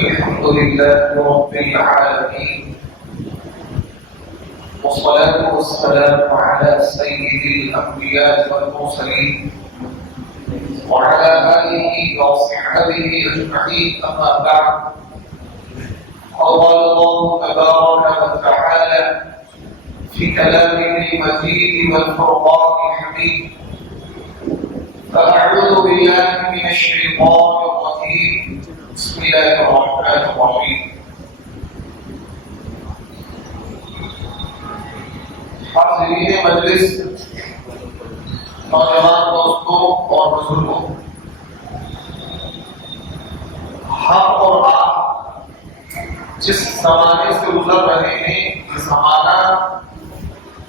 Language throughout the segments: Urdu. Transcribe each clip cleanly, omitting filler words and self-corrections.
الحمد لله رب العالمين، والصلاة والسلام على سيد الأنبياء والمرسلين وعلى آله وصحبه أجمعين. أما بعد، قال الله تبارك وتعالى في كلامه المجيد والفرقان الحميد: فأعوذ بالله من الشيطان الرجيم، بسم الله الرحمن الرحيم. حاضرین مجلس، نوجوان دوستوں اور بزرگوں، ہم اور آپ جس زمانے سے گزر رہے ہیں یہ زمانہ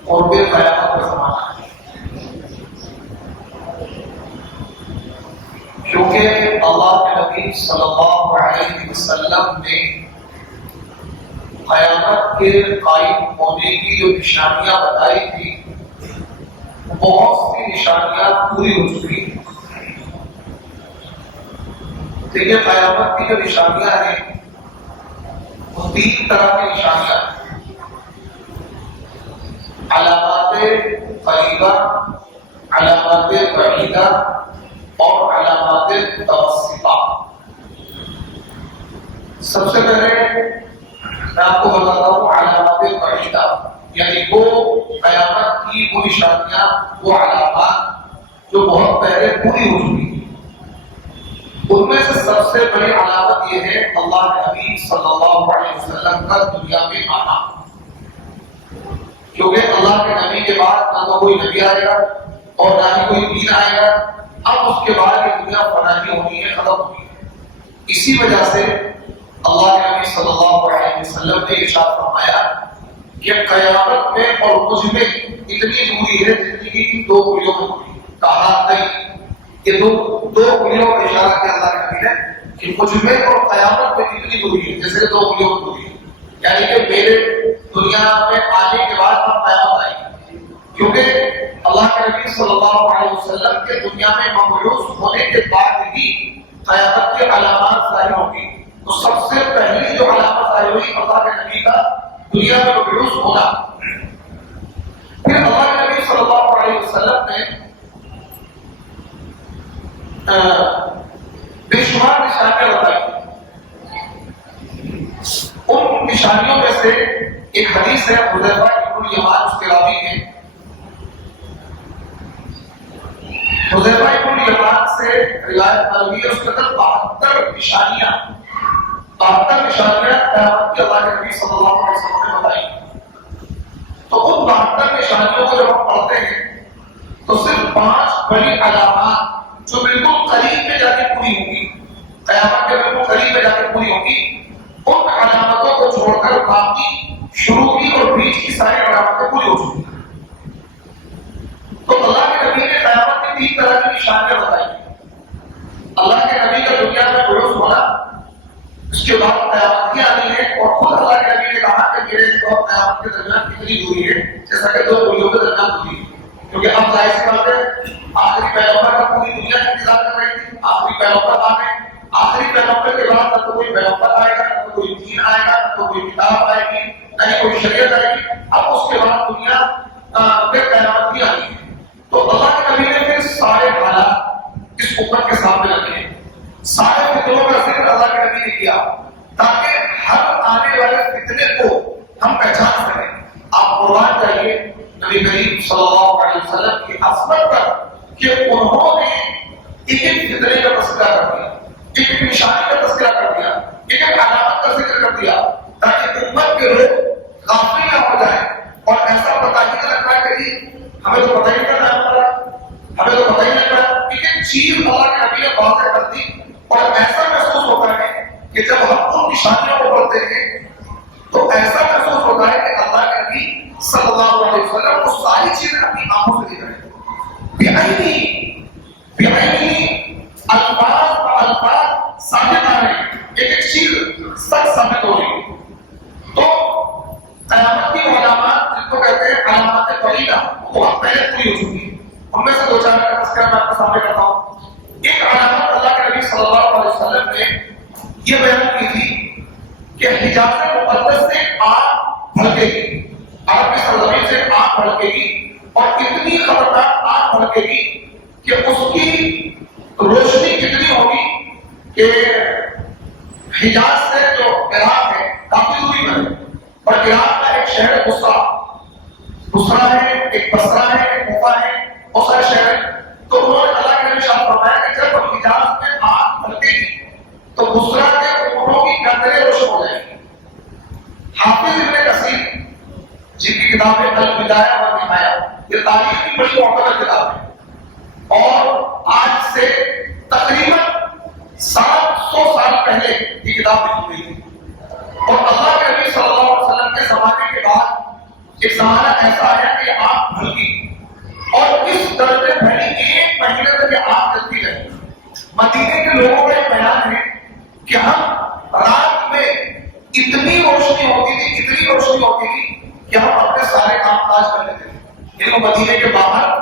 قرب قیامت کا زمانہ ہے، کیونکہ اللہ کے نبی صلی اللہ علیہ وسلم نے قیامت کے قائم ہونے کی جو نشانیاں بتائی تھی، بہت سی نشانیاں پوری ہو چکی ہیں۔ دیکھیے، قیامت کی جو نشانیاں ہیں وہ 3 طرح کی نشانیاں ہیں: علامات قریبہ، علامات بعیدہ اور علامات متوسطہ۔ سب سے پہلے میں آپ کو بتاتا ہوں علامات بعیدہ، یعنی وہ قیامت کی وہ نشانیاں، وہ علامات جو بہت پہلے پوری ہو چکی ہیں۔ ان میں سے سب سے بڑی علامت یہ ہے اللہ کے نبی صلی اللہ علیہ وسلم کا دنیا میں آنا، کیونکہ اللہ کے نبی کے بعد نہ تو کوئی نبی آئے گا اور نہ ہی کوئی دین آئے گا۔ اب اس کے بعد یہ دنیا فانی ہونی ہے، ختم ہونی ہے۔ اسی وجہ سے اللہ کے نبی صلی اللہ علیہ وسلم نے ارشاد فرمایا کہ قیامت میں اور مجھ میں اتنی دوری ہے زندگی کی 2 انگلیوں میں دوری۔ کہا نہیں، یہ دو انگلیوں کا اشارہ کیا اللہ کے نبی نے کہ مجھ میں اور قیامت میں اتنی دوری ہے، جیسے 2 انگلیوں میں دوری ہے، یعنی کہ میرے دنیا میں آنے کے بعد اب قیامت آئے گی، کیونکہ اللہ کے نبی صلی اللہ علیہ وسلم کے دنیا میں مبعوث ہونے کے بعد ہی قیامت کی علامات ظاہر ہوں گی۔ تو سب سے پہلی جو علامت ظاہر ہوئی اللہ کے نبی کا دنیا میں مبعوث ہونا۔ پھر اللہ کے نبی صلی اللہ علیہ وسلم نے بے شمار نشانیاں بتائی۔ ان نشانیوں میں سے ایک حدیث ہے حذیفہ ابن الیمان، اس کے راوی ہیں حذیفہ ابن الیمان سے روایت مروی ہے، اس کے اندر 72 نشانیاں قیامت کے اللہ کے نبی صلی اللہ علیہ وسلم نے بتائی۔ تو ان 72 نشانیوں کو جب ہم پڑھتے ہیں تو صرف 5 بڑی علامات جو بالکل قریب میں جا کے پوری ہوں گی، قیامت کے بالکل قریب میں جا کے پوری ہوں گی، ان علامتوں کو چھوڑ کر باقی شروع کی اور بیچ کی ساری علامتیں پوری ہو چکی ہیں۔ تو اللہ کے نبی نے قیامت کی 3 طرح کی نشانیاں بتائی۔ اللہ کے نبی کا دنیا میں بروز ہونا، اس کے بعد قیامت کی آنی ہے، اور خود اللہ کے نبی نے کہا کہ میرے اور قیامت کے درمیان کتنی دوری ہے، جیسا کہ 2 انگلیوں کے درمیان دوری ہے، کیونکہ اب ظاہر سی بات ہے آخری پیغمبر کا پوری دنیا انتظار کر رہی تھی، آخری پیغمبر آ گئے۔ آخری پیغمبر کے بعد نہ تو کوئی پیغمبر آئے گا، نہ تو کوئی دین آئے گا، نہ تو کوئی کتاب آئے گی، نہ ہی کوئی شریعت آئے گی۔ اب اس کے بعد دنیا میں قیامت کی آنی ہے۔ تو اللہ کے نبی نے پھر سارے حالات اس امت کے سامنے رکھے، سارے فتنوں کا ذکر اللہ کے نبی نے کیا، تاکہ ہر آنے والے فتنے کو ہم پہچان سکیں۔ آپ قربان جائیے نبی کریم صلی اللہ علیہ وسلم کی عظمت پر کہ انہوں نے ایک فتنے کا تذکرہ کر دیا، ایک نشانی کا تذکرہ کر دیا، ایک علامت کا ذکر کر دیا، تاکہ امت کے لوگ غافل نہ ہو جائیں اور ایسا پتہ ہی نہ لگ پائے کہ جی ہمیں تو پتہ ہی نہیں چلا، ہمیں تو پتہ ہی نہیں چلا۔ ایک چیز اللہ کے نبی نے واضح کر دی، اور ایسا محسوس ہوتا ہے کہ جب ہم ان نشانیوں کو پڑھتے ہیں تو ایسا محسوس ہوتا ہے کہ اللہ کے نبی صلی اللہ علیہ وسلم کو ساری چیزیں اپنی آنکھوں سے دیکھ رہے ہیں، الفاظ ثابت آ رہے ہیں، ایک چیز سچ ثابت ہو رہی ہے۔ تو قیامت کی علامات جن کو کہتے ہیں علامات فریدہ، وہ بہت پہلے پوری ہو چکی ہے۔ ان میں سے 2-4 کا تذکرہ میں آپ کے سامنے کرتا ہوں۔ ایک علامت اللہ کے نبی صلی اللہ علیہ وسلم نے یہ بیان کی تھی کہ حجاز مقدس سے آگ بھڑکے گی، عرب کی سرزمین سے آگ بھڑکے گی اور اتنی خطرناک آگ بھڑکے گی کہ اس کی روشنی کتنی ہوگی کہ حجاز سے جو عراق ہے کافی دوری پر ہے، اور عراق کا ایک شہر ہے بصرہ ہے، ایک بصرہ ہے، ایک کوفہ ہے، بہت سارے شہر ہیں۔ تو انہوں نے اللہ کے نبی صلی اللہ علیہ وسلم فرمایا کہ جب حجاز میں آگ بھڑکے گی تو بصرہ کے اونٹوں کی گردنیں روشن ہو جائیں گی۔ حافظ ابن کثیر جن کی کتاب ہے البدایہ والنہایہ، یہ تاریخ کی بڑی معتبر کتاب ہے، اور آج سے تقریباً 700 سال پہلے یہ کتاب لکھی گئی تھی، اور اللہ کے نبی صلی اللہ علیہ وسلم کے زمانے کے بعد ایک زمانہ ایسا ہے کہ یہ آگ بھڑکی اور اس درجے بھری 1 مہینے تک یہ آگ جلتی رہی۔ مدینے کے لوگوں کا یہ بیان ہے کہ ہم رات میں اتنی روشنی ہوتی تھی کہ ہم اپنے سارے کام کاج کر لیتے تھے۔ یعنی مدینے کے باہر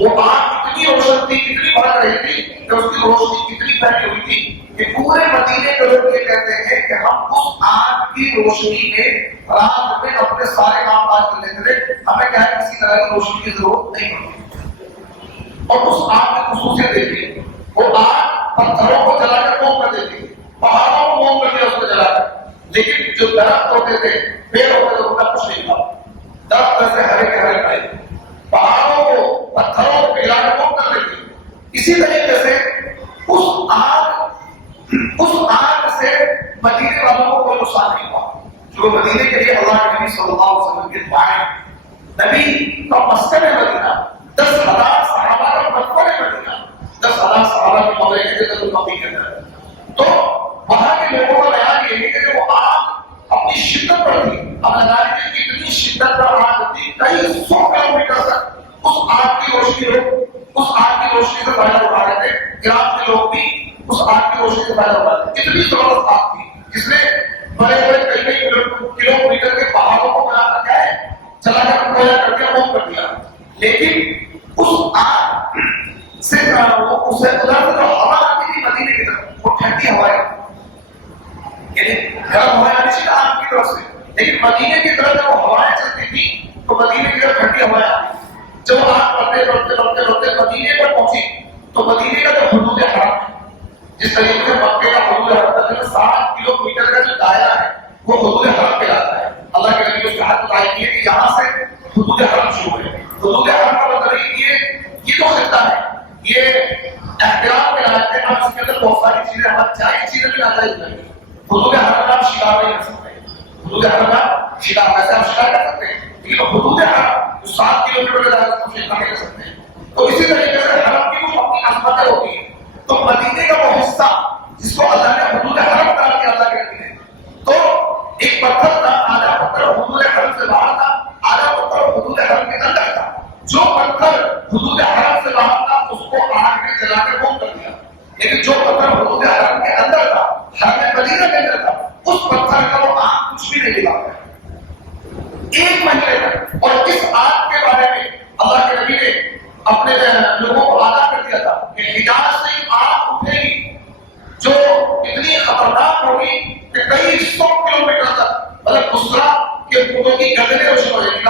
وہ آگ اتنی روشن تھی، اتنی بھڑک رہی تھی کہ اس کی روشنی اتنی پھیلی ہوئی تھی کہ پورے مدینے کے لوگ یہ کہتے ہیں کہ ہم اس آگ کی روشنی میں رات میں اپنے سارے کام کاج کر لیتے تھے، ہمیں کیا ہے کسی طرح کی روشنی کی ضرورت نہیں پڑتی۔ اور اس آگ کی خصوصیت دیکھیے، وہ آگ پتھروں کو جلا کر موم کر دیتی تھی، پہاڑوں کو موم کر دیا اس کو جلا کر، لیکن جو درخت ہوتے تھے، پیڑ ہوتے تھے، ان کا کچھ نہیں تھا۔ درخت ویسے ہرے کے ہرے پائے، پہاڑوں کو پتھروں کو پگھلا کر موم کر دیتی۔ اسی طریقے سے اس آگ سے مدینے والوں کو کوئی نقصان نہیں ہوا، جو مدینے کے لیے اللہ کے نبی صلی اللہ علیہ وسلم کی دعائیں، نبی کا مسکن ہے مدینہ، 10,000 صحابہ کا مقبر ہے مدینہ، 10,000 صحابہ کی موضع ہے جنت البقیع کے اندر۔ تو وہاں کے لوگوں کا بیان یہ ہے کہ وہ آگ اپنی شدت پر تھی، اب لگا لیجیے کہ اتنی شدت پر آگ ہوتی، کئی 100 کلومیٹر تک اس آگ کی روشنی سے فائدہ اٹھا رہے تھے۔ عراق کے لوگ بھی اس آگ کی روشنی سے فائدہ اٹھا رہے تھے۔ اتنی زبردست آگ تھی جس نے بڑے بڑے کئی کلومیٹر کے پہاڑوں کو بنا کر کیا ہے چلا کر کوئلہ کر دیا، موم کر دیا۔ لیکن اس آگ سے اسے ادھر جو ہوا آتی تھی مدینے کی طرف، وہ ٹھنڈی ہوائیں، یعنی گرم ہوائیں آتی تھی آگ کی طرف سے، لیکن مدینے کی طرف جب وہ ہوائیں چلتی تھی تو مدینے کی طرف ٹھنڈی ہوائیں آتی۔ جب آگ بڑھتے مدینے پر پہنچی تو مدینے کا جو حدود حرم ہے، جس طریقے سے مکے کا حدود حرم تقریباً 7 کلومیٹر کا جو دائرہ ہے وہ حدود حرم کہلاتا ہے۔ اللہ کے نبی اس کا حد بتائی ہے کہ یہاں سے حدود حرم شروع ہے۔ حدود حرم کا مطلب یہ جو خطہ ہے، یہ احترام کے لائق ہے، آپ اس کے اندر بہت ساری چیزیں، ہماری چاہیے چیزیں بھی ناجائز نہیں۔ حدود حرم کا آپ شکار نہیں کر سکتے، حدود حرم کا شکار ویسے آپ شکار کر سکتے ہیں، لیکن حدود حرم جو 7 کلومیٹر کا دائرہ ہے شکار نہیں کر سکتے۔ تو اسی طریقے سے حرم کی کچھ اپنی عظمتیں ہوتی ہیں، تو مدینے کا وہ حصہ جس کو اللہ نے حدود حرم قرار دیا اللہ کے نبی نے، تو ایک پتھر تھا، آدھا پتھر حدود حرم سے باہر تھا، آدھا پتھر حدود حرم کے اندر تھا۔ جو پتھر حدود حرم سے باہر تھا اس کو آگ میں جلا کے موم کر دیا، لیکن جو پتھر حدود حرم کے اندر تھا، حرم مدینہ کے اندر تھا، اس پتھر کا وہ آگ کچھ بھی نہیں لگا 1 مہینے تک۔ اور اس آگ کے بارے میں اللہ کے نبی نے اپنے لوگوں کو آگاہ کر دیا تھا کہ حجاز سے آگ اٹھے گی جو اتنی خطرناک ہوگی کہ کئی 100 کلومیٹر تک، مطلب بصرہ کے اونٹوں کی گردنیں روشن ہو جائیں گی۔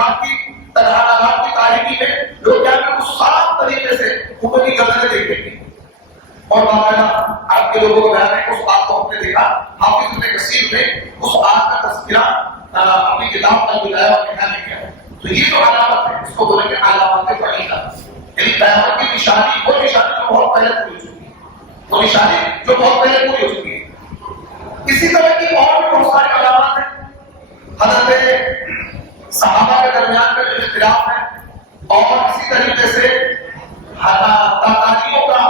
رات کی تاریکی میں لوگ کیا کریں صاف طریقے سے اونٹوں کی گردنیں دیکھیں گے۔ اور باقاعدہ آپ کے لوگوں کو بیان ہے کہ اس آگ کو ہم نے دیکھا، حافظ ابن کثیر نے اس آگ کا تذکرہ اپنی کتاب البدایہ والنہایہ میں کیا ہے۔ تو یہ جو علامت ہے اس کو بولیں گے علامات بعیدہ، یعنی قیامت کی نشانی، وہ نشانی جو بہت پہلے پوری ہو چکی ہے، وہ نشانی جو بہت پہلے پوری ہو چکی ہے۔ اسی طرح کی اور بھی بہت ساری علامات ہیں۔ حضرت صحابہ کے درمیان میں جو اختلاف ہے، اور اسی طریقے سے تاتاریوں کا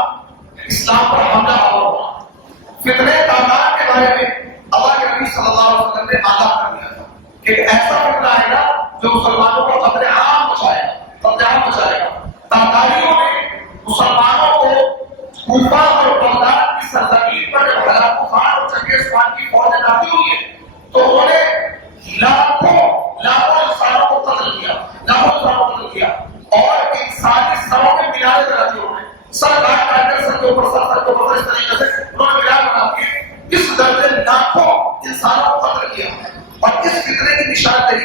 اسلام پر حملہ ہونا، فتنہ تاتار کے بارے میں اللہ کے نبی صلی اللہ علیہ وسلم نے آگاہ کر دیا تھا کہ ایک ایسا فتنہ آئے گا جو مسلمانوں کو قتل عام مچائے گا۔ تاتاریوں نے مسلمانوں کو کوفہ اور بغداد کی سرزمین پر جب ہلاکو خان اور چنگیز خان کی فوجیں داخل ہوئی ہیں تو انہوں نے لاکھوں انسانوں کو قتل کیا اور انسانی سروں میں میناریں بنا دی، انہوں نے سر کاٹ کر سر کے اوپر اس طریقے سے انہوں نے مینار بنا دیے۔ اس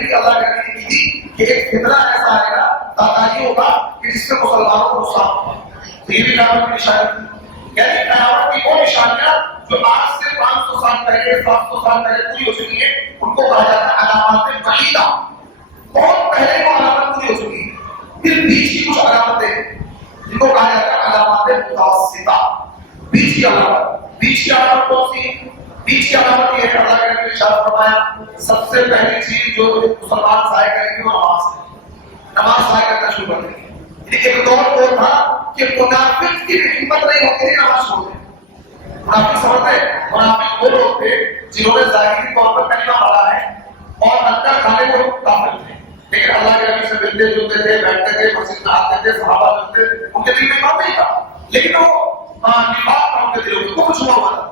بھی اللہ کے نبی نے کی تھی کہ ایک فتنہ ایسا آئے گا تاکہ ہوگا کہ جس سے مسلمانوں کو نقصان ہوگا. تو یہ بھی قیامت کی نشانی تھی. یعنی قیامت کی وہ نشانیاں جو آج سے 500 سال پہلے 700 سال پہلے پوری ہو چکی ہیں ان کو کہا جاتا ہے علامات بعیدہ. بہت پہلے وہ علامت پوری ہو چکی ہے. پھر بیچ کی کچھ علامتیں جن کو کہا جاتا ہے علامات متوسطہ. بیچ کی علامت. بیچ کی علامت کون سی؟ بیچ کی علامت یہ ہے کہ اللہ کے نبی نے ارشاد فرمایا سب سے پہلی چیز جو مسلمان ضائع کریں گے وہ نماز ہے. نماز ضائع کرنا شروع کر دیں گے. ایک دور وہ تھا کہ منافق کی ہمت نہیں ہوتی تھی نماز چھوڑ دیں. منافق سمجھتے ہیں منافق وہ لوگ تھے جنہوں نے ظاہری طور پر کلمہ پڑھا ہے اور اندر کھانے کو کافر تھے، لیکن اللہ کے نبی سے ملتے جلتے تھے، بیٹھتے تھے، مسجد میں آتے تھے، صحابہ ملتے، ان کے دل میں ایمان نہیں تھا، لیکن وہ نفاق تھا ان کے دلوں میں، وہ کچھ ہوا تھا.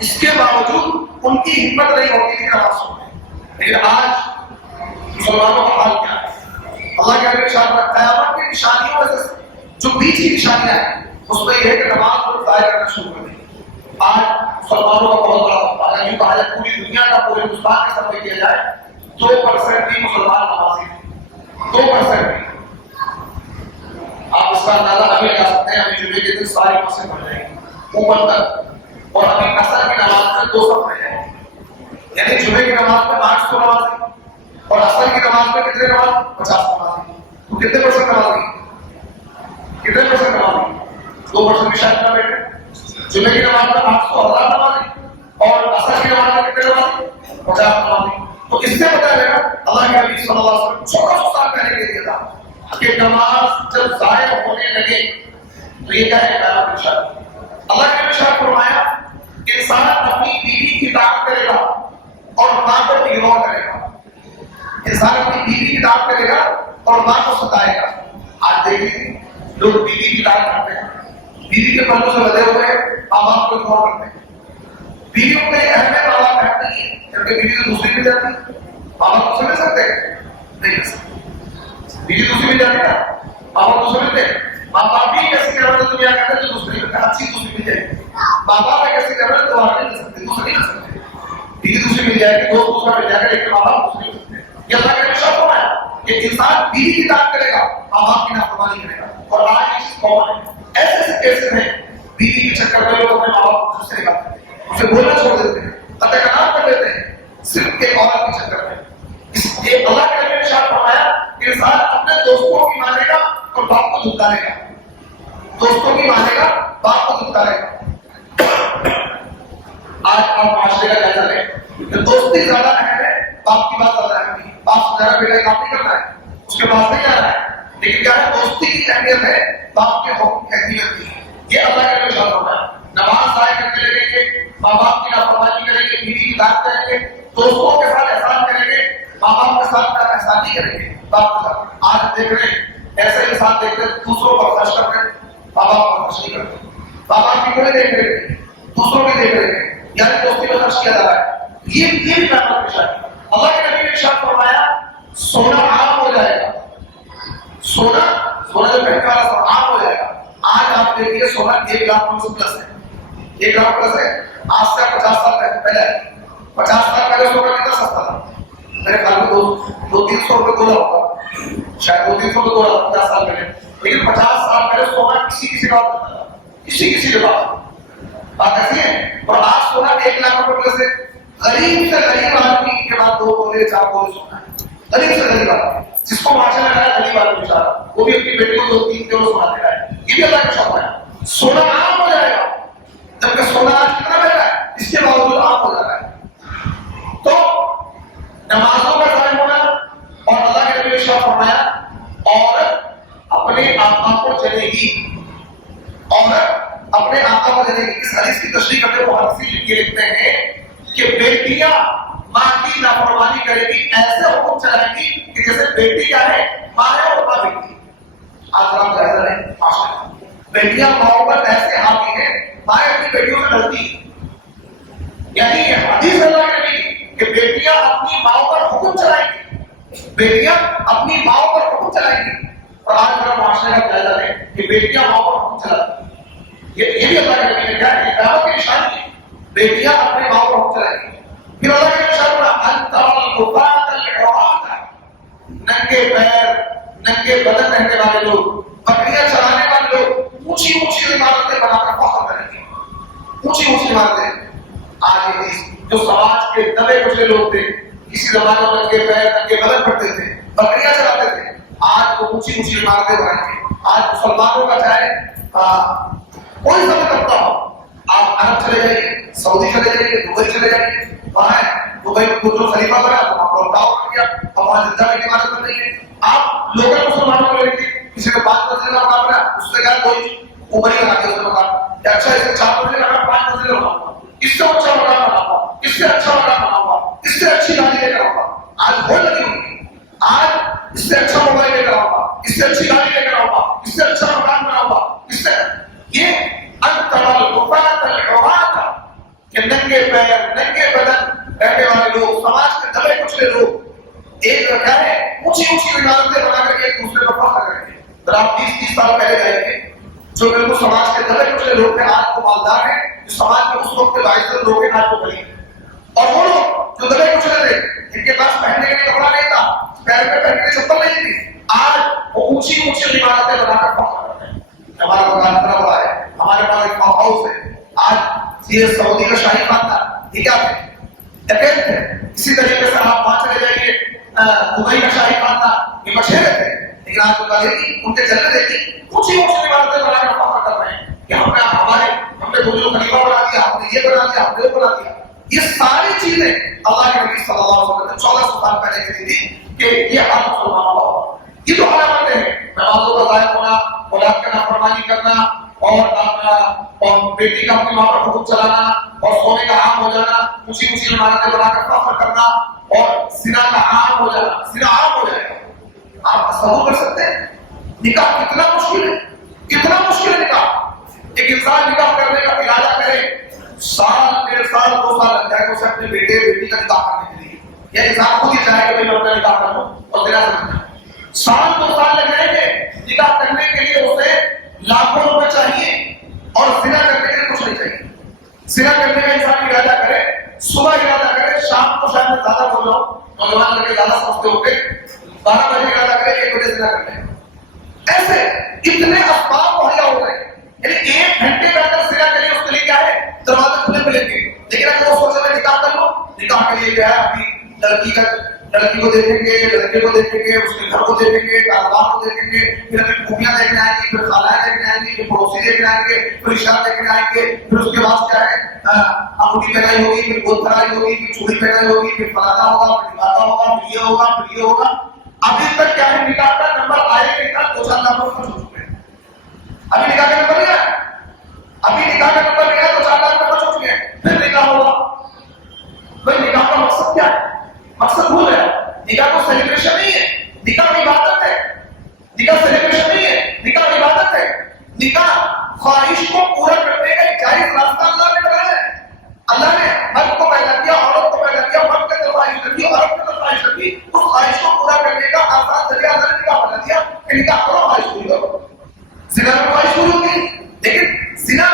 اس کے باوجود ان کی ہمت نہیں ہوتی تھی نماز چھوڑنے. لیکن آج مسلمانوں کا حال کیا ہے؟ اللہ کے نبی شاہ قیامت کی نشانیوں میں سے جو بیچ کی نشانیاں ہیں اس میں یہ ہے کہ نماز کو ضائع کرنا شروع کر دیں. آج مسلمانوں کا بہت بڑا اگر یوں کہا جائے پوری دنیا کا پورے ہندوستان کے سفر کیا جائے 2% بھی مسلمان نمازی ہیں. 2% بھی. آپ اس کا اندازہ ابھی لگا سکتے ہیں. ابھی جمعے کے دن ساری مسجد بن جائیں گی اوپر تک، اور ابھی اثر کی نماز میں 2 صف رہ جائیں گے. یعنی جمعے کی نماز میں 800 نمازی اور اثر کی نماز میں کتنے نماز؟ 50 نمازی. تو کتنے پرسنٹ نمازی؟ کتنے پرسنٹ نمازی؟ 2% بھی شاید نہ بیٹھے. جمعے کی نماز میں 800,000 نمازی اور اثر کی نماز میں کتنے نمازی؟ 50 نمازی. تو اس سے پتہ چلے گا اللہ کے نبی صلی اللہ علیہ وسلم 1400 سال پہلے کہہ دیا تھا کہ نماز جب ضائع ہونے لگے تو یہ کیا ہے قیامت کی نشانی. اللہ کے نبی نے فرمایا انسان اپنی بیوی کی اطاعت کرے گا اور ماں کو اگنور کرے گا. انسان اپنی بیوی کی اطاعت کرے گا اور ماں کو ستائے گا. آج دیکھیں لوگ بیوی کی اطاعت کرتے ہیں، بیوی کے پردوں سے بدے ہوئے ماں باپ کو اگنور کرتے ہیں. بیویوں میں اہمیت ماں باپ ہے نہیں ہے کیونکہ بیوی تو دوسری مل جاتی ہے. ماں باپ دوسرے مل سکتے ہیں؟ نہیں مل سکتے. بیوی دوسری مل جاتی ہے نا، ماں باپ دوسرے ملتے ہیں. ماں باپ بھی کیسی نعمت دنیا کا ہے جو دوسری ملتا ہے، اچھی دوسری مل جائے گی. ماں باپ ہے کیسی نعمت دوبارہ نہیں مل سکتے، دوسرے نہیں مل سکتے. بیوی دوسری مل جائے گی، دوست دوسرا مل جائے گا، لیکن ماں باپ دوسری مل سکتے ہیں. یہ اللہ کے نبی شرط ہے کہ انسان بیوی کی اطاعت کرے گا، ماں باپ کی نافرمانی کرے گا. اور آج یہ چیز کامن ہے. ایسے ایسے کیسز ہیں بیوی کے چکر میں لوگ اپنے ماں باپ کو دوسرے کا اسے بولنا چھوڑ دیتے ہیں، قطع کلام کر دیتے ہیں صرف ایک عورت کے چکر میں. اس لیے اللہ کے نبی نے ارشاد فرمایا کہ انسان اپنے دوستوں کی مانے گا اور باپ کو دھتکارے گا. دوستوں کی مانے گا، باپ کو دھتکارے گا. آج آپ معاشرے کا جائزہ لیں کہ دوستی زیادہ اہم ہے، باپ کی بات زیادہ اہم نہیں. باپ سے زیادہ بیٹا کام نہیں کرنا ہے، اس کے پاس نہیں جانا ہے، لیکن کیا ہے دوستی کی اہمیت ہے، باپ کے حکم کی اہمیت نہیں ہے. یہ اللہ کے نبی ارشاد فرمایا. نماز ضائع کرنے لگیں گے، ماں باپ کی نافرمانی کریں گے، بیوی کی اطاعت کریں گے، دوستوں کے ساتھ احسان کریں گے، ماں باپ کے ساتھ احسان نہیں کریں گے. باپ کے ساتھ آج دیکھ رہے ہیں ایسے انسان دیکھ رہے دوسروں پر خرچ کرتے ہیں، ماں باپ پر خرچ نہیں کرتے. ماں باپ کی کوئی دیکھ رہے ہیں، دوسروں کی دیکھ رہے ہیں، یعنی دوستی میں خرچ کیا جا رہا ہے. یہ بھی قیامت کی نشانی. اللہ کے نبی نے ارشاد فرمایا سونا عام ہو جائے گا. سونا جو مہنگا عام ہو جائے گا. آج آپ دیکھیے سونا 1 لاکھ سے پلس ہے. 1 لاکھ پلس ہے. آج سے 50 سال پہلے 50 سال پہلے سونا کتنا سستا تھا؟ میرے خیال میں 200-300 روپے تولا ہوگا، شاید 200-300 روپے تولا 50 سال پہلے. لیکن 50 سال پہلے سونا کسی کے پاس نہیں تھا، کسی کے پاس. بات ایسی ہے. اور آج سونا 1 لاکھ روپے پلس ہے. غریب سے غریب آدمی کے پاس 2 تولے 4 تولے سونا ہے. غریب سے غریب آدمی جس کو معاشرے میں رہا غریب آدمی بیچارہ وہ بھی اپنی بیٹی کو 2-3 کلو سونا دے رہا ہے. یہ بھی اللہ کا شوق ہے. سونا عام ہو جائے گا. جبکہ سونا آج کتنا مل رہا ہے، اس کے باوجود عام ہو جا رہا ہے. تو نمازوں کا ضائع ہونا اور اللہ کے نبی نے ارشاد فرمایا عورت اپنے آقا کو چلے گی. عورت اپنے آقا کو چلے گی. اس حدیث کی تشریح کرتے ہوئے محدثین یہ لکھتے ہیں کہ بیٹیاں ماں کی نافرمانی کرے گی، ایسے حکم چلائیں گی کہ جیسے بیٹی کیا ہے ماں ہے اور ماں بیٹی. آج آپ جائزہ لیں معاشرے. بیٹیاں ماؤں پر ایسے حاوی ہیں، ماں اپنی بیٹیوں سے ڈرتی ہے. یعنی یہ حدیث اللہ کے نبی کہ بیٹیاں اپنی ماؤں پر حکم چلائیں گی، بیٹیاں اپنی ماؤں پر حکم چلائیں گی. اور آج ہمارا معاشرے کا جائزہ لیں کہ بیٹیاں ماؤں پر حکم چلاتی ہیں. یہ بھی اللہ کے نبی نے کہا کہ قیامت کی نشانی ہے، بیٹیاں اپنے ماؤں پر حکم چلائیں گی. پھر اللہ کے نبی نے فرمایا ان ترى الخفاة العراة ننگے پیر ننگے بدن رہنے والے لوگ، بکریاں چرانے والے لوگ اونچی اونچی عمارتیں بنا کر فخر کریں گے، اونچی اونچی عمارتیں. آج جو سماج کے دبے کچلے لوگ تھے، کسی زمانے میں ننگے پیر ننگے بدن پڑتے تھے، بکریاں چراتے تھے، آج وہ اونچی اونچی عمارتیں بنائیں گے. آج مسلمانوں کا چاہے کوئی سب طبقہ ہو، آپ عرب چلے جائیے، سعودی چلے جائیے، دبئی چلے جائیے، وہاں دبئی میں جو خلیفہ بنا تو وہاں پر ٹاور بن گیا، اور وہاں جدہ میں عمارت بن رہی ہے. آپ لوکل مسلمانوں کو لے لیجیے، کسی نے 5 منزل کا مکان بنا، اس سے کہا کوئی اوپر ہی بنا کے اس کا مکان، یا اچھا اس سے 4 منزل کا 5 منزل بناؤں گا، اس سے اچھا مکان بناؤں گا، اس سے اچھا مکان بناؤں گا، اس سے اچھی گاڑی لے کر آؤں گا. آج وہ لگی ہوئی ہے، آج اس سے اچھا موبائل لے کر آؤں گا، اس سے اچھی گاڑی لے کر آؤں گا، اس سے اچھا مکان بناؤں گا، اس سے یہ کہ ننگے پیر ننگے بدن رہنے والے لوگ، سماج کے دبے کچلے لوگ ایک کیا ہے اونچی اونچی عمارتیں بنا کر ایک دوسرے کو فخر کریں گے. اگر آپ 20-30 سال پہلے جائیں گے، جو بالکل سماج کے دبے کچلے لوگ ہیں آج وہ مالدار ہیں، جو سماج میں اس وقت کے باعث لوگ ہیں آج وہ غریب ہیں. اور وہ لوگ جو دبے کچلے تھے، جن کے پاس پہننے کے لیے کپڑا نہیں تھا، پیر میں پہننے کے لیے چپل نہیں تھی، آج وہ اونچی اونچی عمارتیں بنا کر فخر کرتے ہیں. ہمارا مکان اتنا بڑا ہے، ہمارے پاس ایک فارم ہاؤس ہے. آج یہ سعودی کا شاہی خاندان یہ کیا ہے؟ اسی طریقے سے آپ وہاں چلے جائیے، دبئی کا شاہی خاندان یہ مشہور ہے، لیکن آپ کو دیکھیے ان کے جلد دیکھیے اونچی اونچی عمارتیں بنا کر فخر کر رہے ہیں کہ ہم نے دنیا کو خلیفہ بنا دیا، ہم نے یہ بنا دیا، ہم نے وہ بنا دیا. یہ ساری چیزیں اللہ کے نبی صلی اللہ علیہ وسلم نے 1400 سال پہلے کی تھی کہ یہ حال مسلمانوں کا ہوگا. یہ جو علامتیں ہیں، نمازوں کا ضائع ہونا، اولاد کا نافرمانی کرنا، اور بیٹی کا اپنی ماں پر حقوق چلانا، اور سونے کا عام ہو جانا، اونچی اونچی عمارتیں بنا کر فخر کرنا، اور زنا کا عام ہو جانا. زنا عام ہو جائے گا. آپ تصور کر سکتے ہیں نکاح کتنا مشکل ہے، کتنا مشکل ہے نکاح. ایک انسان نکاح کرنے کا ارادہ کرے، 1 سال 1.5 سال 2 سال لگ جائے گا اسے اپنے بیٹے بیٹی کا نکاح کرنے کے لیے. یا انسان خود ہی چاہے کہ میں اپنا نکاح کر لوں اور زنا سے بچوں. 1 سال 2 سال لگ جائیں گے نکاح کرنے کے لیے، اسے لاکھوں روپے چاہیے، اور زنا کرنے کے لیے کچھ نہیں چاہیے. زنا کرنے کا انسان ارادہ کرے، صبح ارادہ کرے، شام کو شاید میں زیادہ بول رہا ہوں، نوجوان لڑکے زیادہ سمجھتے ہوتے 12 بجے ارادہ کرے، 1 بجے زنا کرنے. ایسے اتنے اسباب مہیا ہو رہے ہیں، یعنی 1 گھنٹے کا اگر زنا کرے اس کے لیے کیا ہے دروازے کھلے ملیں گے. لیکن اگر وہ سوچے میں نکاح کر لوں، نکاح کے لیے کیا ہے ابھی لڑکی کو دیکھیں گے، لڑکے کو دیکھیں گے، اس کے گھر کو دیکھیں گے، کاروبار کو دیکھیں گے، پھر اپنی خوبیاں دیکھنے آئیں گی، پھر خالائیں دیکھنے آئیں گی، پھر پڑوسی دیکھنے آئیں گے، پھر رشتہ دیکھنے آئیں گے، پھر اس کے بعد کیا ہے انگوٹھی پہنائی ہوگی، پھر گود پہنائی ہوگی، پھر چوڑی پہنائی ہوگی، پھر فلانا ہوگا، پھر ڈھماکا ہوگا، پھر یہ ہوگا، پھر یہ ہوگا. ابھی تک کیا ہے نکاح کا نمبر آئے نہیں تھا، 2 سال نمبر خرچ ہو چکے ہیں. ابھی نکاح کا نمبر نہیں آیا، ابھی نکاح کا نمبر نہیں آیا، 2 سال نمبر خرچ ہو چکے ہیں. پھر نکاح ہوگا. بھائی نکاح کا مقصد کیا ہے؟ مقصد بھول گیا. نکاح کو سیلیبریشن نہیں ہے، نکاح عبادت ہے. نکاح سیلیبریشن نہیں ہے، نکاح عبادت ہے. نکاح خواہش کو پورا کرنے کا ایک جائز راستہ اللہ نے بتایا ہے. اللہ نے مرد کو پیدا کیا، عورت کو پیدا کیا، مرد کے اندر خواہش رکھی، عورت کے اندر خواہش رکھی. اس خواہش کو پورا کرنے کا آسان ذریعہ اللہ نے نکاح بنا دیا کہ نکاح کرو، خواہش پوری کرو. زنا میں خواہش پوری ہوگی، لیکن زنا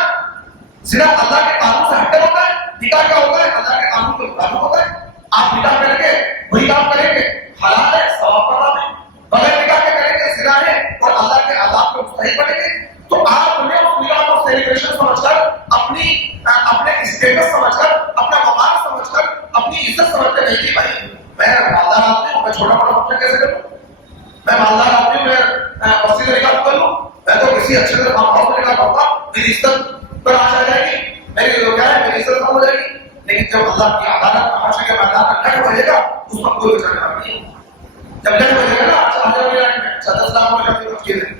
اللہ کے قانون سے ہٹ کر ہوتا ہے. نکاح کیا ہوتا ہے؟ اللہ کے قانون کے مطابق ہوتا ہے. آپ نکاح کر کے وہی کام کریں گے، حلال ہے، ثواب کا کام ہے. بغیر نکاح کے کریں گے زنا ہے اور اللہ کے عذاب کو مستحق بنیں گے. تو آپ نے اس نکاح کو سیلیبریشن سمجھ کر، اپنے اسٹیٹس سمجھ کر، اپنا مقام سمجھ کر، اپنی عزت سمجھ کر نہیں کی. بھائی میں مالدار آدمی ہوں، میں چھوٹا بڑا بچہ کیسے کروں؟ میں مالدار آدمی ہوں، میں بستی میں نکاح کر لوں؟ میں تو کسی اچھے سے فارم ہاؤس میں نکاح کروں گا، میری عزت پر آ جائے گی، میری کیا ہے میری عزت کم ہو جائے گی. لیکن جب اللہ کی عدالت حاشر کے میدان میں لڑ بجے گا، اس وقت کوئی بچانے والا نہیں. جب لڑ بجے گا نا، اچھا 10 لاکھ روپے کی تشکیل ہے.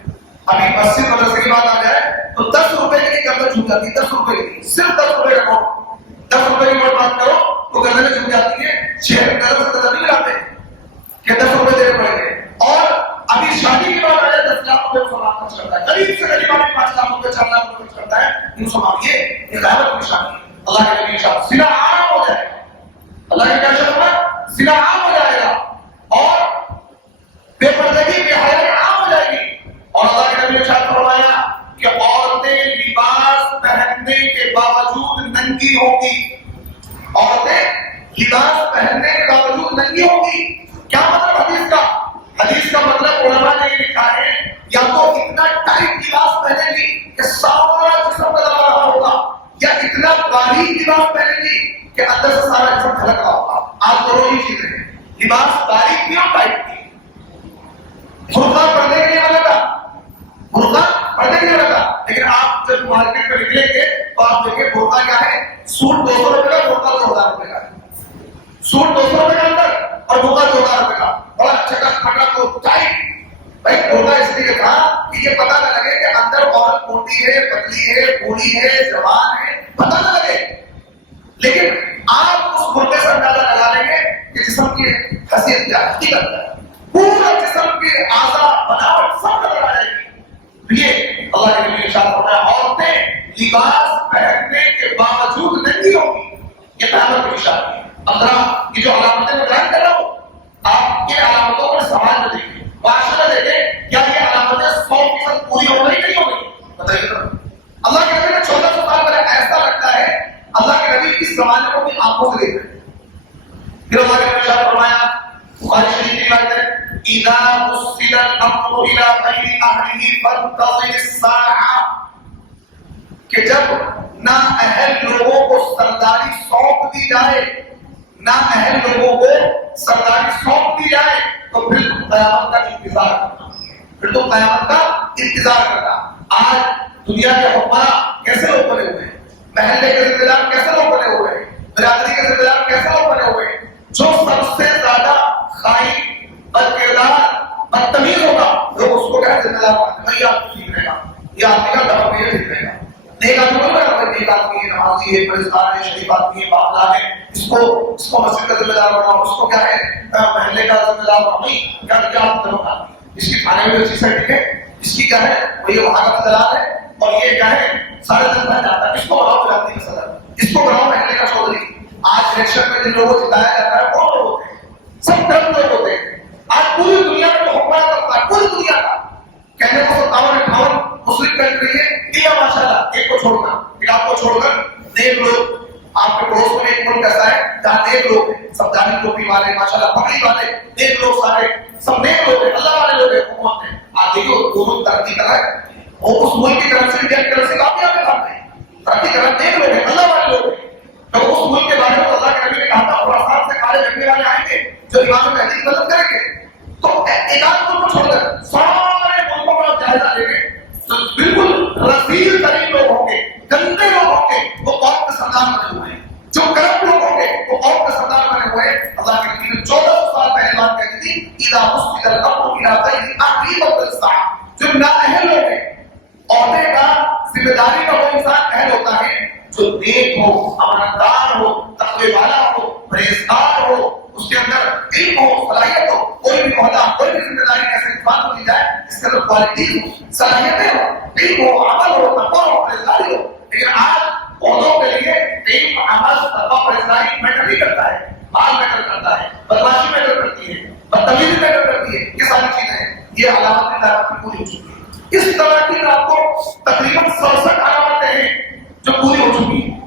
ابھی مسجد مدرسے کی بات آ جائے تو 10 روپے کی گردن جھک جاتی ہے. 10 روپے کی، صرف 10 روپے کا نوٹ. 10 روپے کی نوٹ بات کرو تو گردنیں جھک جاتی ہے. 6 گردن سے نہیں ملاتے کہ 10 روپے دینے پڑیں گے. اور ابھی شادی کی بات آ جائے 10 لاکھ روپے مسلمان خرچ کرتا ہے. غریب سے غریب آدمی 5 لاکھ روپے 4 لاکھ روپے خرچ کرتا ہے. مسلمان یہ غیبت کی شادی ہے. اللہ کے نبی شاہ زنا عام ہو جائے گا. اللہ کے کیا شرط ہے؟ زنا عام ہو جائے گا، اور بے پردگی بے حیائی عام ہو جائے گی. اور اللہ کے نبی نے ارشاد فرمایا کہ عورتیں لباس پہننے کے باوجود ننگی ہوں گی. عورتیں لباس پہننے کے باوجود ننگی ہوں گی. کیا مطلب حدیث کا؟ حدیث کا مطلب علماء نے یہ لکھا ہے یا تو اتنا ٹائٹ لباس پہنے گی کہ سارا جسم نظر آ رہا ہوگا، یا اتنا باریک لباس پہنے گی کہ اندر سے سارا جسم جھلک رہا ہوگا. آپ دونوں ہی چیزیں ہیں، لباس باریک بھی اور ٹائٹ بھی. برقع پردے کے لیے بنا تھا، برقع پردے کے لیے بنا تھا، لیکن آپ جب مارکیٹ میں نکلیں گے تو آپ دیکھیں برقع کیا ہے، سوٹ 200 روپے کا، برقع 2000 روپے کا ہے. سوٹ 200 روپے کا اندر اور برقع 2000 روپے کا، بڑا چکس پٹا تو ٹائٹ. بھائی برقع اس لیے تھا کہ یہ پتہ نہ لگے کہ اندر عورت موٹی ہے، پتلی ہے، بوڑھی ہے، جوان ہے، پتہ نہ لگے. لیکن آپ اس برقعے سے اندازہ لگا لیں گے کہ جسم کی حیثیت کیا ہے، حقیقت کیا ہے. پورا جسم کے اعضاء بناوٹ سب نظر آ جائے گی. یہ اللہ کے نبی ارشاد فرمایا عورتیں لباس پہننے کے باوجود نہیں ہوگی. یہ قیامت کی نشانی ہے. اللہ کی جو علامتیں میں بیان کر رہا ہوں، آپ کے علامتوں پر سماج میں دیکھیں، معاشرے میں دیکھیں، کیا یہ علامتیں 100% پوری ہو رہی نہیں ہو رہی؟ بتائیے ذرا. اللہ کے نبی نے 1400 سال پہلے ایسا لگتا ہے اللہ کے نبی اس زمانے کو اپنی آنکھوں سے دیکھ رہے ہیں. پھر اللہ کے نبی نے ارشاد فرمایا بخاری شریف کی روایت ہے اذا وصل الامر الى غير اهله فانتظر الساعه، کہ جب نااہل لوگوں کو سرداری سونپ دی جائے، نااہل لوگوں کو سرداری سونپ دی جائے تو پھر تم قیامت کا انتظار کرنا، پھر تم قیامت کا انتظار کرنا. آج دنیا کے حکمراں کیسے لوگ بنے ہوئے ہیں، محلے کے ذمہ دار کیسے لوگ بنے ہوئے ہیں، برادری کے ذمہ دار کیسے لوگ بنے ہوئے ہیں. جو سب سے زیادہ خائن، بد کردار، بدتمیز ہوگا لوگ اس کو کیا ذمہ دار مانتے ہیں. آپ کو ٹھیک رہے گا، یہ آدمی کا دبا یہ ٹھیک رہے گا. نیک آدمی کو بڑا نیک آدمی ہے، نمازی ہے، پرہیزگار ہے، شریف آدمی ہے، باخبر ہے، اس کو مسجد کا ذمہ دار بناؤ، اس کو کیا ہے محلے کا ذمہ دار بناؤ. نہیں، کیا آپ اس کی کھانے میں اچھی سیٹنگ ہے، اس کی کیا ہے وہ یہ وہاں کا دلال ہے، اور یہ کیا ہے سارے دن بن جاتا ہے. اس کو بناؤ برادری کا صدر، اس کو بناؤ محلے کا چودھری. آج الیکشن میں جن لوگوں کو جتایا جاتا ہے کون لوگ ہوتے ہیں؟ سب گرم لوگ ہوتے ہیں. آج پوری دنیا میں جو حکمران کرتا ہے، پوری دنیا کا کہنے کو 57-58 مسلم کنٹری ہے، یہ ماشاء اللہ ایک کو چھوڑنا، ایک آپ کو چھوڑ کر نیک لوگ. آپ کے پڑوس میں ایک ملک ایسا ہے جہاں نیک لوگ ہیں، سب دانی ٹوپی والے، ماشاء اللہ پگڑی والے، نیک لوگ، سارے سب نیک لوگ ہیں، اللہ والے لوگ ہیں، حکومت ہیں. آپ دیکھو دونوں ترقی کر رہا ہے، اور اس ملک کی طرف سے انڈیا کی طرف سے کافی آگے بڑھ رہے ہیں، ترقی کر رہے نیک لوگ ہیں، اللہ والے لوگ ہیں. تو اس ملک کے بارے میں اللہ کے نبی نے کہا تھا خراسان سے کالے جھنڈے والے آئیں گے جو امام مہدی کی مدد کریں گے. تو ایک آدھ ملک کو چھوڑ کر سارے ملکوں پر آپ جائزہ لیں گے تو بالکل رفیع ترین لوگ ہوں گے، گندے لوگ ہوں گے وہ قوم کے سردار بنے ہوئے ہیں، جو کرپٹ لوگ ہوں گے وہ قوم کے سردار بنے ہوئے ہیں. اللہ کے نبی نے 1400 سال پہلے بات کہی تھی اذا وصل الامر الى غير اهله فانتظر. جو نااہل لوگ ہیں، عہدے کا ذمہ داری کا وہ انسان اہل ہوتا ہے جو نیک ہو، امانتدار ہو، تقوی والا ہو، پرہیزگار ہو، اس کے اندر علم ہو، صلاحیت ہو. کوئی بھی عہدہ، کوئی بھی ذمہ داری ایسے انسان کو دی جائے اس کے اندر کوالٹی ہو، صلاحیتیں ہو، علم ہو، عمل ہو، تقوی ہو، پرہیزگاری ہو. لیکن آج عہدوں کے لیے علم، عمل، تقوی، پرہیزگاری میٹر نہیں کرتا ہے، مال میٹر کرتا ہے، بدمعاشی میٹر کرتی ہے، بدتمیزی میٹر کرتی ہے. یہ ساری چیزیں ہیں، یہ علامات کی پوری ہو چکی ہے. اس طرح کی آپ کو تقریباً 67 علامتیں ہیں جو پوری ہو چکی ہیں.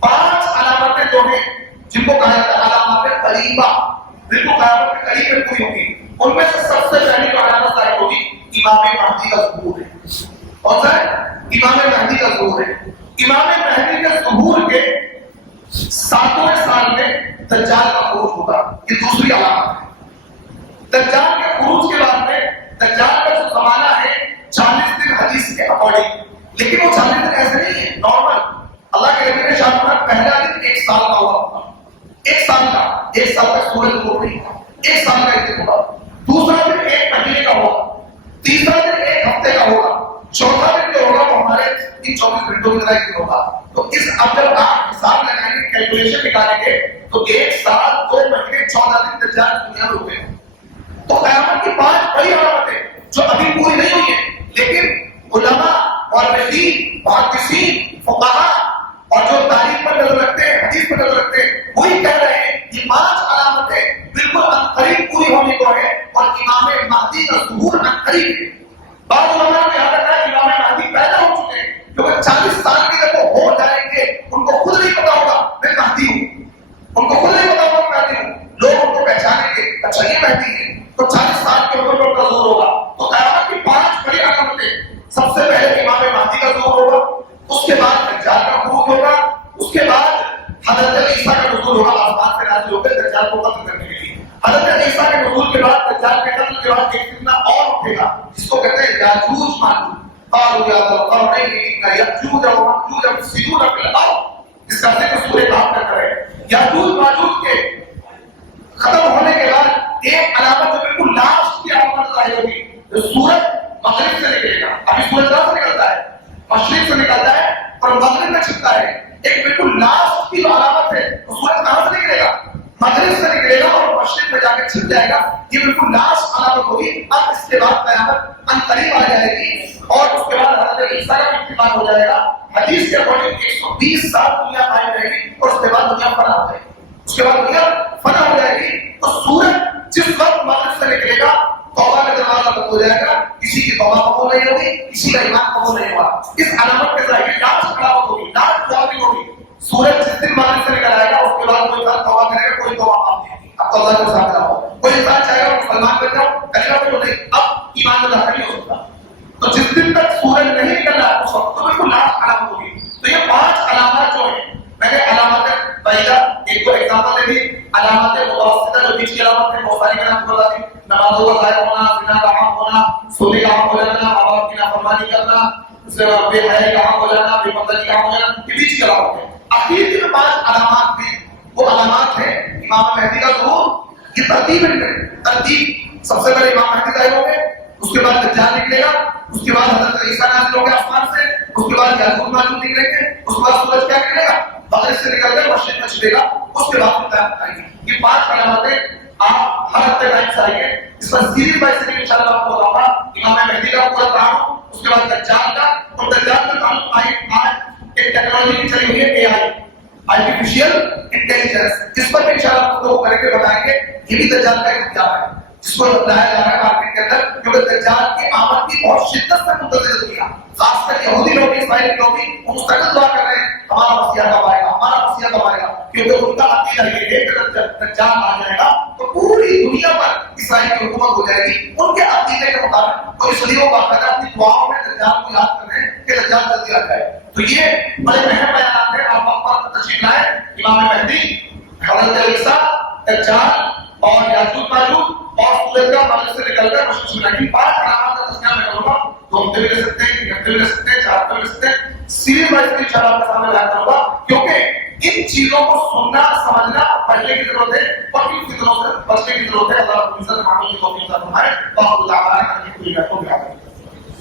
5 علامتیں جو ہیں جن کو کہا جاتا ہے علامات قریبہ، بالکل قیامت کے قریب میں پوری ہوگی. ان میں سے سب سے پہلی جو علامت ظاہر ہوگی امام مہدی کا ظہور ہے. اور سر امام مہدی کا ظہور ہے. امام مہدی کے ظہور کے 7ویں سال میں دجال کا خروج ہوگا. یہ دوسری علامت ہے. دجال کے خروج کے بعد میں دجال کا جو زمانہ ہے 40 دن حدیث کے اکارڈنگ، لیکن وہ 40 دن ایسے نہیں ہے نارمل. اللہ کے نبی نے ارشاد فرمایا پہلا دن 1 سال کا ہوگا، 1 سال کا، 1 سال کا سورج غروب نہیں ہوگا، 1 سال کا دن ہوگا. دوسرا دن 1 مہینے کا ہوگا، تیسرا دن 1 ہفتے کا ہوگا، چوتھا دن جو ہوگا وہ ہمارے 24 گھنٹوں میں ایک دن ہوگا. تو اس اب جب آپ حساب لگائیں گے، کیلکولیشن نکالیں گے تو 1 سال 2 مہینے 14 دن دجال دنیا میں ہوئے. تو قیامت کی 5 بڑی علامتیں جو ابھی پوری نہیں ہوئی ہیں، لیکن علماء اور محدثین، فقہاء اور جو تاریخ پر نظر رکھتے ہیں، حدیث پر نظر رکھتے ہیں، وہی کہہ رہے ہیں یہ 5 علامتیں بالکل عنقریب پوری ہونے کو ہے اور امام مہدی کا ظہور عنقریب ہے. بعض علماء نے یاد رکھا ہے امام مہدی پیدا ہو چکے ہیں، کیونکہ 40 سال کے جب وہ ہو جائیں گے ان کو خود نہیں پتا ہوگا میں مہدی ہوں، ان کو خود نہیں پتا ہوگا میں مہدی ہوں. لوگ ان کو پہچانیں گے اچھا یہ مہدی ہے. تو 40 سال کے اوپر سب سے پہلے امام مہدی کا ظہور ہوگا، اس کے بعد دجال کا خروج ہوگا، اس کے بعد حضرت عیسیٰ کا نزول ہوگا آسمان سے نازل ہو کر دجال کو قتل کرنے کے لیے۔ حضرت عیسیٰ کے نزول کے بعد دجال کے قتل کے بعد ایک فتنہ اور اٹھے گا جس کو کہتے ہیں یاجوج ماجوج۔ قالوا یا ذا القرنین ان یأجوج ومأجوج مفسدون فی الارض، اس کا ذکر سورہ کہف میں کرے۔ یاجوج ماجوج کے ختم ہونے کے بعد ایک علامت جو بالکل لاسٹ کی علامت ظاہر ہوگی، سورج مغرب سے نکلے گا۔ ابھی سورج کہاں سے نکلتا ہے؟ مشرق سے نکلتا ہے اور مغرب میں چھپتا ہے۔ ایک بالکل لاسٹ کی علامت ہے، تو سورج کہاں سے نکلے گا؟ مغرب سے نکلے گا اور مشرق میں جا کے چھپ جائے گا۔ یہ بالکل لاسٹ علامت ہوگی۔ اب اس کے بعد قیامت ان قریب آ جائے گی اور اس کے بعد حضرت عیسیٰ کا انتقال ہو جائے گا۔ حدیث کے اکارڈنگ 120 سال دنیا قائم رہے گی اور اس کے بعد دنیا فنا ہو جائے گی۔ اس کے بعد دنیا فنا ہو جائے گی تو سورج جس وقت مغرب سے نکلے گا توبہ کا دروازہ بند ہو جائے گا، کسی کی توبہ قبول نہیں ہوگی، کسی کا ایمان قبول نہیں ہوگا۔ اس علامت کے ذریعے لاسٹ علامت ہوگی، لاسٹ وارننگ ہوگی۔ سورج جس دن مغرب سے نکل آئے گا اس کے بعد کوئی انسان توبہ کرے گا، کوئی توبہ معاف نہیں ہوگی۔ اب توبہ کے ساتھ رہو، کوئی انسان چاہے گا مسلمان بن جاؤ، کہے گا تو نہیں، اب ایمان میں داخل نہیں ہو سکتا۔ تو جس دن تک سورج نہیں نکل رہا اس وقت تو بالکل لاسٹ علامت ہوگی۔ تو یہ 5 علامات جو ہیں، میں نے علامات پہلا ایک کو ایگزامپل دے دی، علامات متوسطہ جو بیچ کی علامت ہے، بہت ساری کا نام بتا دی، نمازوں کا ضائع ہونا، زنا کا عام ہونا، سونے کا عام ہو جانا، ماں باپ کی نافرمانی کرنا، بے حیائی کا عام ہو جانا، بے پردگی کا عام ہو جانا، یہ بیچ کی علامت ہے۔ اخیر کی جو 5 علامات ہیں وہ علامات ہیں امام مہدی کا ظہور۔ یہ ترتیب ہے، ترتیب سب سے پہلے امام مہدی ظاہر ہوں گے، اس کے بعد دجال نکلے گا، اس کے بعد حضرت عیسیٰ نازل ہوں گے آسمان سے، اس کے بعد یاجوج ماجوج نکلیں گے، اس کے بعد سورج کیا نکلے گا؟ مغرب سے نکل کر مشرق میں چھپے گا، اس کے بعد قیامت آئے گی۔ یہ 5 علامتیں آپ ہر ہفتے ٹائم سے آئیں گے، اس پر سیریز بائی سیریز انشاءاللہ آپ کو بتاؤں گا۔ امام مہدی کا پورا تعارف، اس کے بعد دجال کا، اور دجال کا تعلق آج ایک ٹیکنالوجی کی چلی ہوئی ہے اے آئی، آرٹیفیشیل انٹیلیجنس، اس پر بھی انشاءاللہ آپ کو کر کے بتائیں گے۔ یہ بھی دجال کا ایک ہتھیار ہے جس کو بتایا جا رہا ہے مارکیٹ کے اندر، کیونکہ دجال کی آمد کی بہت شدت سے منتظر دنیا، خاص کر یہودی لوگ، اسرائیلی لوگ بھی وہ مستقل دعا کر رہے ہیں ہمارا مسیح کب آئے گا، ہمارا مسیح کب آئے گا، کیونکہ ان کا عقیدہ یہ ہے کہ جب دجال آ جائے گا تو پوری دنیا پر اسرائیل کی حکومت ہو جائے گی۔ ان کے عقیدے کے مطابق تو اس لیے وہ باقاعدہ اپنی دعاؤں میں دجال کو یاد کر رہے ہیں کہ دجال جلدی آ جائے۔ تو یہ بڑے اہم بیانات ہیں، آپ وقت پر تشریف لائیں۔ امام مہدی، حضرت عیسیٰ، دجال اور یاجوج ماجوج اور سورج کا مغرب سے نکل کر مشرق میں آئے گی۔ 5 علامات کا تذکرہ میں کروں گا، 2 ہفتے بھی لے سکتے ہیں، 1 ہفتے بھی لے سکتے ہیں، 4 ہفتے بھی لے سکتے ہیں، سیریز بائی سیریز انشاءاللہ آپ کے سامنے بیان کروں گا، کیونکہ ان چیزوں کو سننا سمجھنا پڑھنے کی ضرورت ہے اور ان فطروں سے بچنے کی ضرورت ہے۔ اللہ رب العزت ہمیں توفیق عطا فرمائے۔